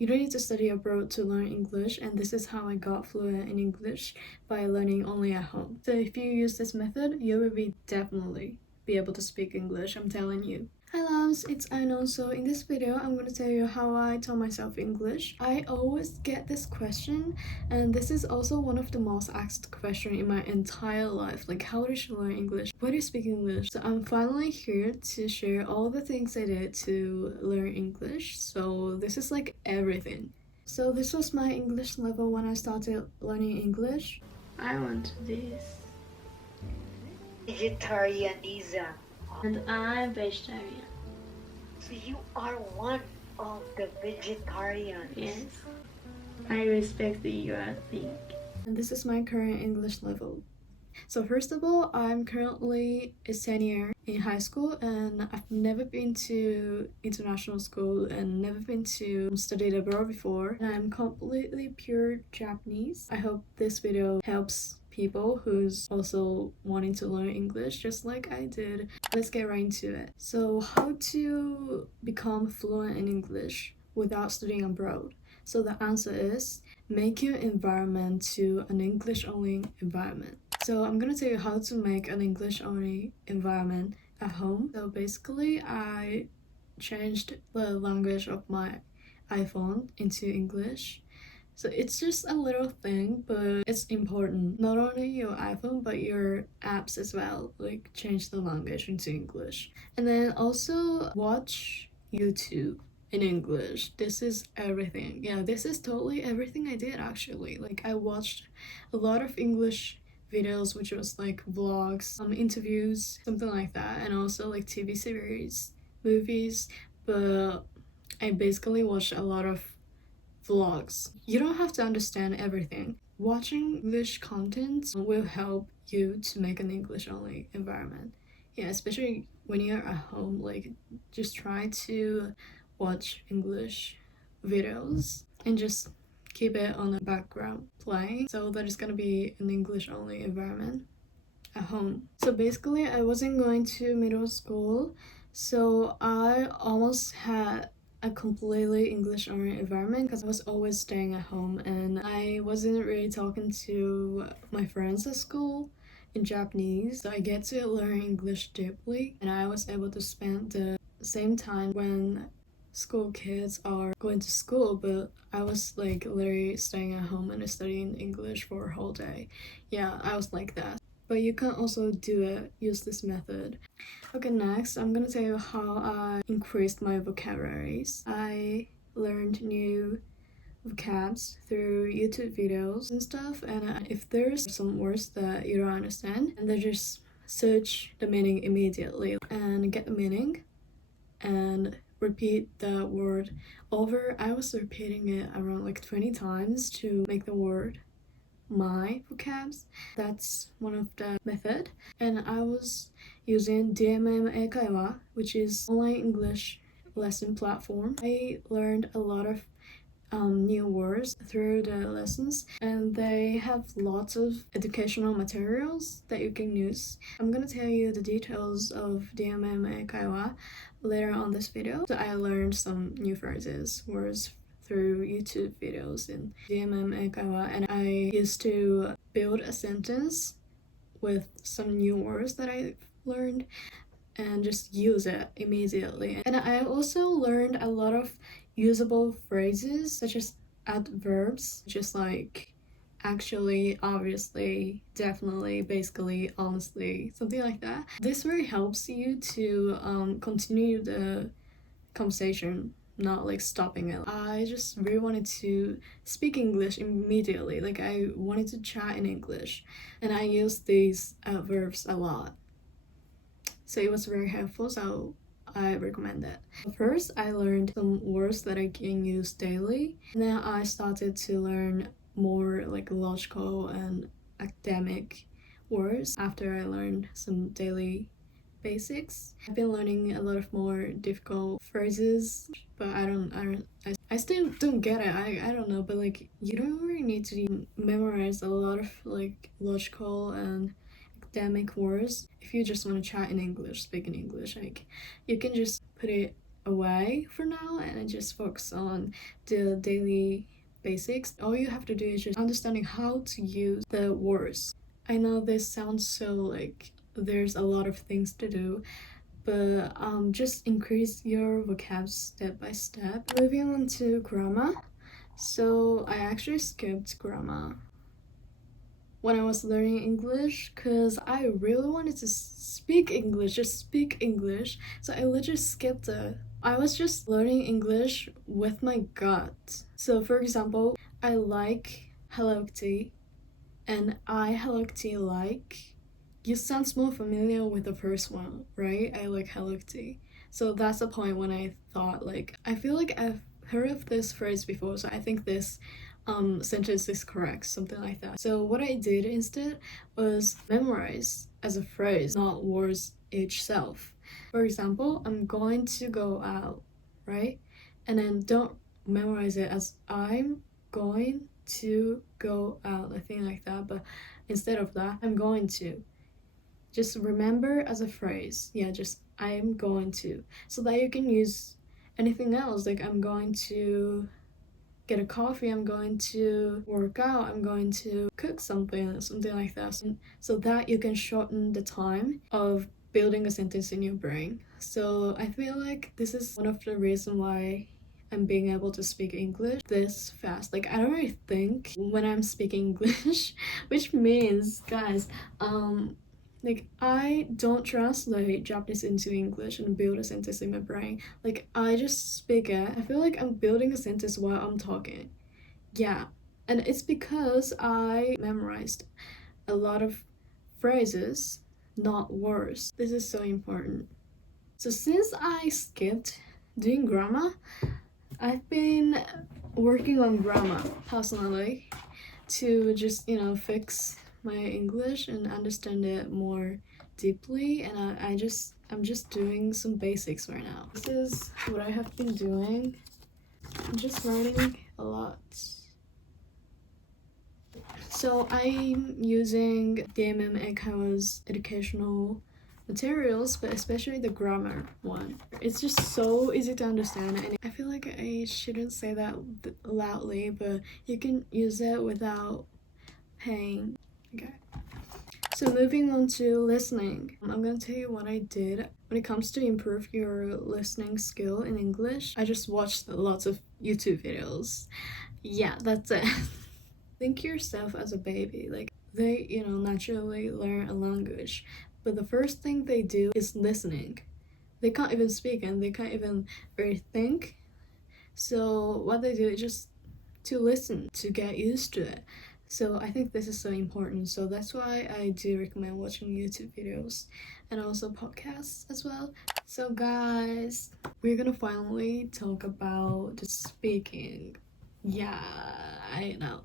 You don't need to study abroad to learn English, and this is how I got fluent in English, by learning only at home. So if you use this method, you will definitely be able to speak English, I'm telling you. Hi loves, it's Aino. So in this video, I'm going to tell you how I taught myself English. I always get this question, and this is also one of the most asked questions in my entire life. Like, how did you learn English? Why do you speak English? So I'm finally here to share all the things I did to learn English. So this is like everything. So this was my English level when I started learning English. I want this. Vegetarianism. And I'm vegetarian. So you are one of the vegetarians. Yes. I respect your thing. And this is my current English level. So first of all, I'm currently a senior in high school, and I've never been to international school and never been to study abroad before. And I'm completely pure Japanese. I hope this video helps people who's also wanting to learn English just like I did. Let's get right into it. So how to become fluent in English without studying abroad? So the answer is make your environment to an English-only environment. So I'm gonna tell you how to make an English-only environment at home. So basically, I changed the language of my iPhone into English. So it's just a little thing, but it's important. Not only your iPhone, but your apps as well. Like, change the language into English. And then also watch YouTube in English. This is everything. Yeah, this is totally everything I did actually. Like, I watched a lot of English videos, which was like vlogs, interviews, something like that, and also like TV series, movies, but I basically watched a lot of vlogs. You don't have to understand everything. Watching English content will help you to make an English-only environment. Yeah, especially when you're at home, like just try to watch English videos and just keep it on the background playing so that it's gonna be an English-only environment at home. So basically, I wasn't going to middle school, so I almost had a completely English-only environment because I was always staying at home and I wasn't really talking to my friends at school in Japanese. So I get to learn English deeply, and I was able to spend the same time when school kids are going to school, but I was like literally staying at home and studying English for a whole day. Yeah, I was like that. But you can also do it, use this method. Okay, next I'm gonna tell you how I increased my vocabularies. I learned new vocabs through YouTube videos and stuff, and if there's some words that you don't understand, and then just search the meaning immediately and get the meaning and repeat the word over. I was repeating it around like 20 times to make the word my vocabs. That's one of the method. And I was using DMM Eikaiwa, which is online English lesson platform. I learned a lot of new words through the lessons, and they have lots of educational materials that you can use. I'm gonna tell you the details of DMM Eikaiwa later on this video. So I learned some new phrases, words through YouTube videos in DMM Eikaiwa, and I used to build a sentence with some new words that I learned and just use it immediately. And I also learned a lot of usable phrases such as adverbs, just like actually, obviously, definitely, basically, honestly, something like that. This really helps you to continue the conversation, not like stopping it. I just really wanted to speak English immediately. Like, I wanted to chat in English, and I used these adverbs a lot. So it was very helpful, so I recommend it. First, I learned some words that I can use daily, and then I started to learn more like logical and academic words after I learned some daily basics. I've been learning a lot of more difficult phrases, but I still don't get it. I don't know, but like, you don't really need to memorize a lot of like logical and academic words if you just want to chat in English, speak in English. Like, you can just put it away for now and I just focus on the daily basics. All you have to do is just understanding how to use the words. I know this sounds so like there's a lot of things to do, but just increase your vocab step by step. Moving on to grammar. So I actually skipped grammar when I was learning English because I really wanted to speak English, just speak English. So I literally skipped it. I was just learning English with my gut. So for example, I like Hello Kitty and I Hello Kitty like. You sound more familiar with the first one, right? I like Hello Kitty. So that's the point when I thought like, I feel like I've heard of this phrase before, so I think this sentence is correct, something like that. So what I did instead was memorize as a phrase, not words itself. For example, I'm going to go out, right? And then don't memorize it as I'm going to go out, I think like that. But instead of that, I'm going to. Just remember as a phrase. Yeah, just I'm going to. So that you can use anything else. Like I'm going to get a coffee, I'm going to work out, I'm going to cook something like that. So that you can shorten the time of building a sentence in your brain. So I feel like this is one of the reasons why I'm being able to speak English this fast. Like I don't really think when I'm speaking English, which means, guys, like I don't translate Japanese into English and build a sentence in my brain. Like I just speak it. I feel like I'm building a sentence while I'm talking. Yeah. And it's because I memorized a lot of phrases, not words. This is so important. So since I skipped doing grammar, I've been working on grammar personally to just, fix my English and understand it more deeply, and I'm just doing some basics right now. This is what I have been doing. I'm just writing a lot. So I'm using DMM Eikawa's educational materials, but especially the grammar one. It's just so easy to understand, and I feel like I shouldn't say that loudly, but you can use it without paying. Okay. So moving on to listening, I'm gonna tell you what I did when it comes to improve your listening skill in English. I just watched lots of YouTube videos. Yeah, that's it. Think yourself as a baby. Like they, naturally learn a language, but the first thing they do is listening. They can't even speak and they can't even really think. So what they do is just to listen, to get used to it. So I think this is so important. So that's why I do recommend watching YouTube videos and also podcasts as well. So guys, we're gonna finally talk about the speaking. Yeah, I know.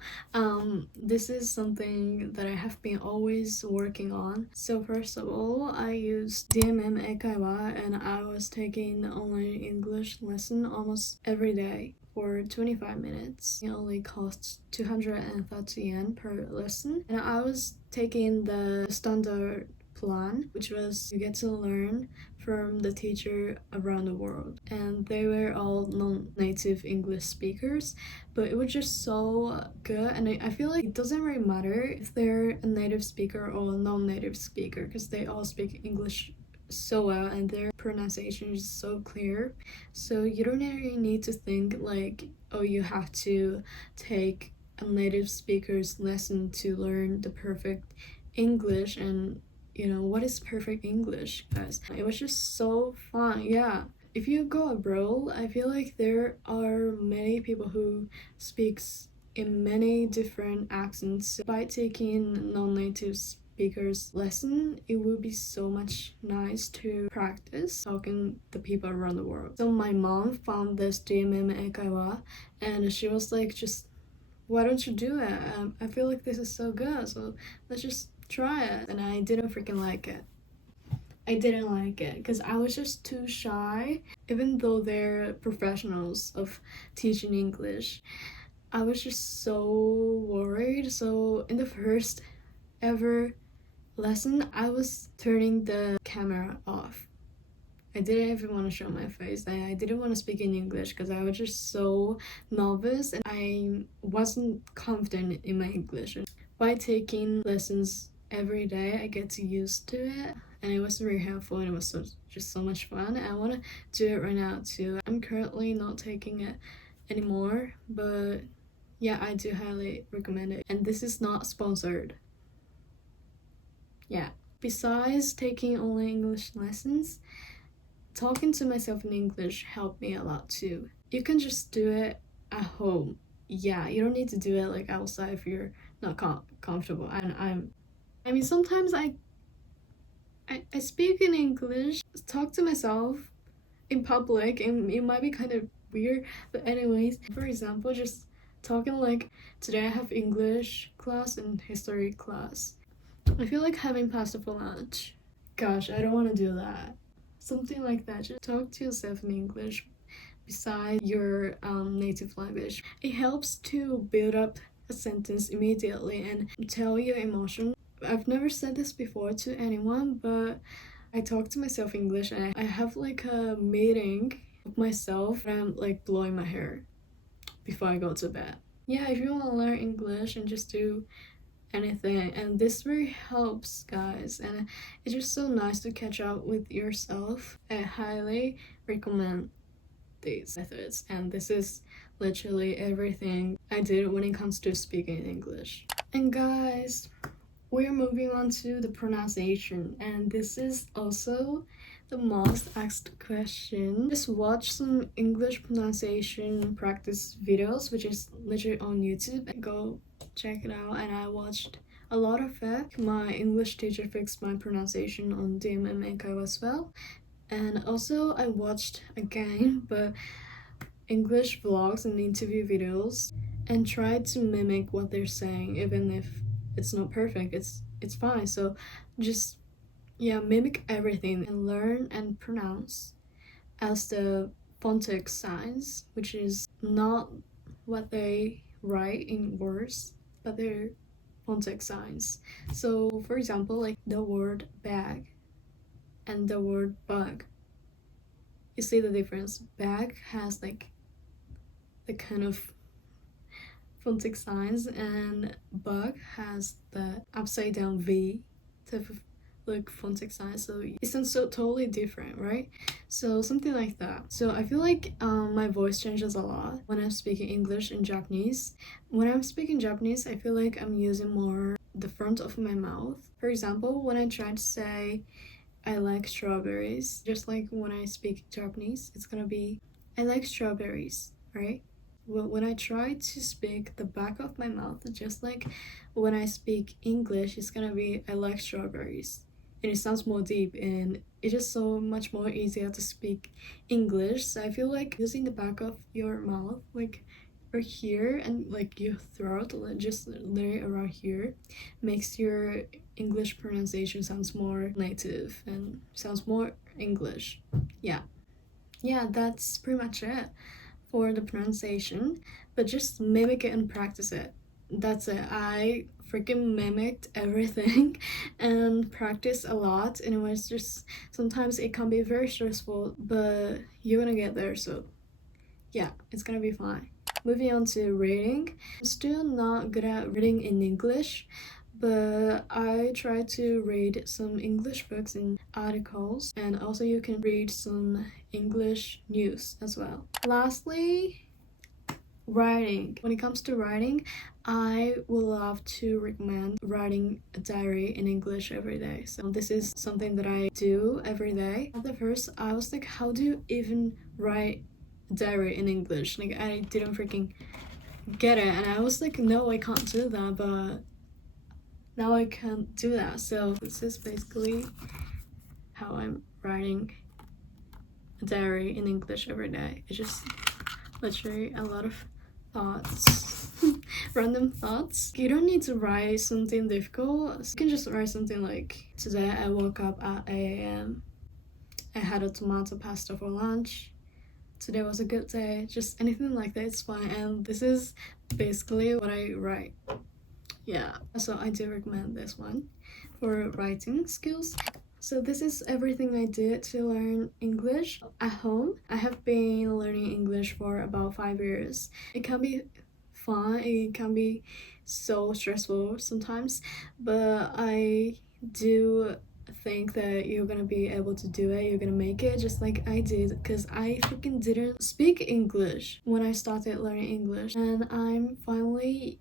This is something that I have been always working on. So first of all, I used DMM Eikaiwa and I was taking online English lesson almost every day for 25 minutes. It only costs 230 yen per lesson. And I was taking the standard plan, which was you get to learn from the teacher around the world. And they were all non-native English speakers, but it was just so good. And I feel like it doesn't really matter if they're a native speaker or a non-native speaker because they all speak English so well and their pronunciation is so clear. So you don't really need to think like, oh, you have to take a native speaker's lesson to learn the perfect English. And what is perfect English, guys? It was just so fun. Yeah, if you go abroad, I feel like there are many people who speaks in many different accents. By taking non-native speakers lesson, it would be so much nice to practice talking to people around the world. So my mom found this DMM Eikaiwa and she was like, just why don't you do it? I feel like this is so good, so let's just try it. And I didn't freaking like it. I didn't like it because I was just too shy. Even though they're professionals of teaching English, I was just so worried. So in the first ever lesson, I was turning the camera off I didn't even want to show my face. I didn't want to speak in English because I was just so nervous and I wasn't confident in my English. By taking lessons every day, I get used to it, and it was very helpful, and it was just so much fun. I want to do it right now too. I'm currently not taking it anymore, but yeah, I do highly recommend it. And this is not sponsored. Yeah. Besides taking only English lessons, talking to myself in English helped me a lot too. You can just do it at home. Yeah, you don't need to do it like outside if you're not comfortable. And I mean, sometimes I speak in English, talk to myself in public, and it might be kind of weird, but anyways, for example, just talking like, today I have English class and history class. I feel like having pasta for lunch. Gosh, I don't want to do that. Something like that. Just talk to yourself in English besides your native language. It helps to build up a sentence immediately and tell your emotion. I've never said this before to anyone, but I talk to myself in English and I have like a meeting with myself and I'm like blowing my hair before I go to bed. Yeah, if you want to learn English and just do anything, and this really helps, guys, and it's just so nice to catch up with yourself. I highly recommend these methods, and this is literally everything I did when it comes to speaking English. And guys, we're moving on to the pronunciation, and this is also the most asked question. Just watch some English pronunciation practice videos, which is literally on YouTube, and go check it out. And I watched a lot of it. My English teacher fixed my pronunciation on DMM Echo as well. And also I watched again, but English vlogs and interview videos, and tried to mimic what they're saying, even if it's not perfect. It's fine. So just mimic everything and learn and pronounce as the phonetic signs, which is not what they write in words, but they're phonetic signs. So for example, like the word bag and the word bug, you see the difference. Bag has like the kind of phonetic signs, and bug has the upside down V type of like phonetic signs, so it sounds so totally different, right? So something like that. So I feel like my voice changes a lot when I'm speaking English and Japanese. When I'm speaking Japanese, I feel like I'm using more the front of my mouth. For example, when I try to say I like strawberries, just like when I speak Japanese, it's gonna be I like strawberries, right? Well, when I try to speak the back of my mouth, just like when I speak English, it's gonna be I like strawberries. And it sounds more deep, and it's just so much more easier to speak English. So I feel like using the back of your mouth, like right here, and like your throat, like just literally around here, makes your English pronunciation sounds more native and sounds more English. Yeah, that's pretty much it for the pronunciation, but just mimic it and practice it. That's it. I freaking mimicked everything and practiced a lot, and it was just sometimes it can be very stressful, but you're gonna get there, so yeah, it's gonna be fine. Moving on to reading. I'm still not good at reading in English, but I try to read some English books and articles, and also you can read some English news as well. Lastly, writing. When it comes to writing, I would love to recommend writing a diary in English every day. So this is something that I do every day. At the first, I was like, how do you even write a diary in English? Like, I didn't freaking get it, and I was like, no, I can't do that, but now I can do that. So this is basically how I'm writing a diary in English every day. It's just literally a lot of thoughts, random thoughts. You don't need to write something difficult. You can just write something like, today I woke up at 8 a.m. I had a tomato pasta for lunch. Today was a good day. Just anything like that, it's fine. And this is basically what I write. Yeah, so I do recommend this one for writing skills. So this is everything I did to learn English at home. I have been learning English for about 5 years. It can be fun, it can be so stressful sometimes, but I do think that you're gonna be able to do it, you're gonna make it just like I did, because I freaking didn't speak English when I started learning English, and I'm finally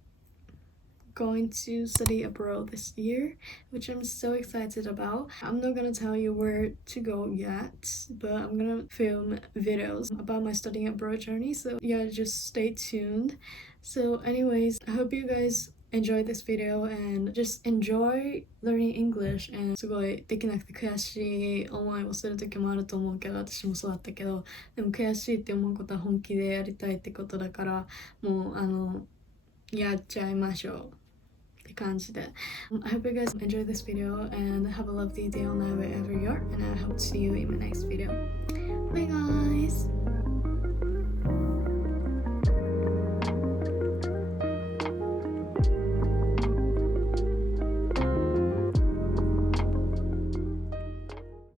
going to study abroad this year, which I'm so excited about. I'm not gonna tell you where to go yet, but I'm gonna film videos about my studying abroad journey, so yeah, just stay tuned. So anyways, I hope you guys enjoyed this video and just enjoy learning English. And すごいできなくて悔しい思いをする時もあると思うけど、私もそうだったけど、でも悔しいって思うことは本気でやりたいってことだから、もうやっちゃいましょうって感じで。I hope you guys enjoyed this video and have a lovely day on wherever you are, and I hope to see you in my next video. Bye guys!